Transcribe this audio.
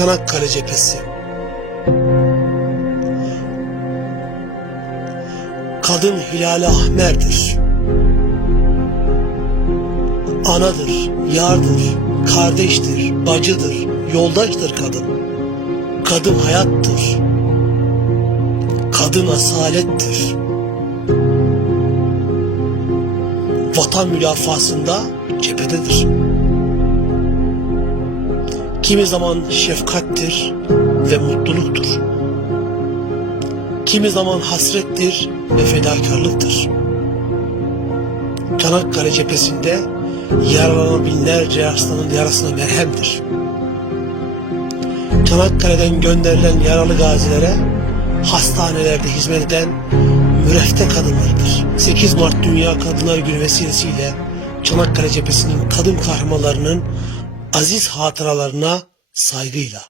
Çanakkale cephesi. Kadın hilali ahmerdir. Anadır, yardır, kardeştir, bacıdır, yoldaştır kadın. Kadın hayattır. Kadın asalettir. Vatan mülafasında cephededir. Kimi zaman şefkattir ve mutluluktur. Kimi zaman hasrettir ve fedakarlıktır. Çanakkale cephesinde yaralanan binlerce aslanın yarasına merhemdir. Çanakkale'den gönderilen yaralı gazilere hastanelerde hizmet eden mürefte kadınlardır. 8 Mart Dünya Kadınlar Günü vesilesiyle Çanakkale cephesinin kadın kahramanlarının aziz hatıralarına saygıyla.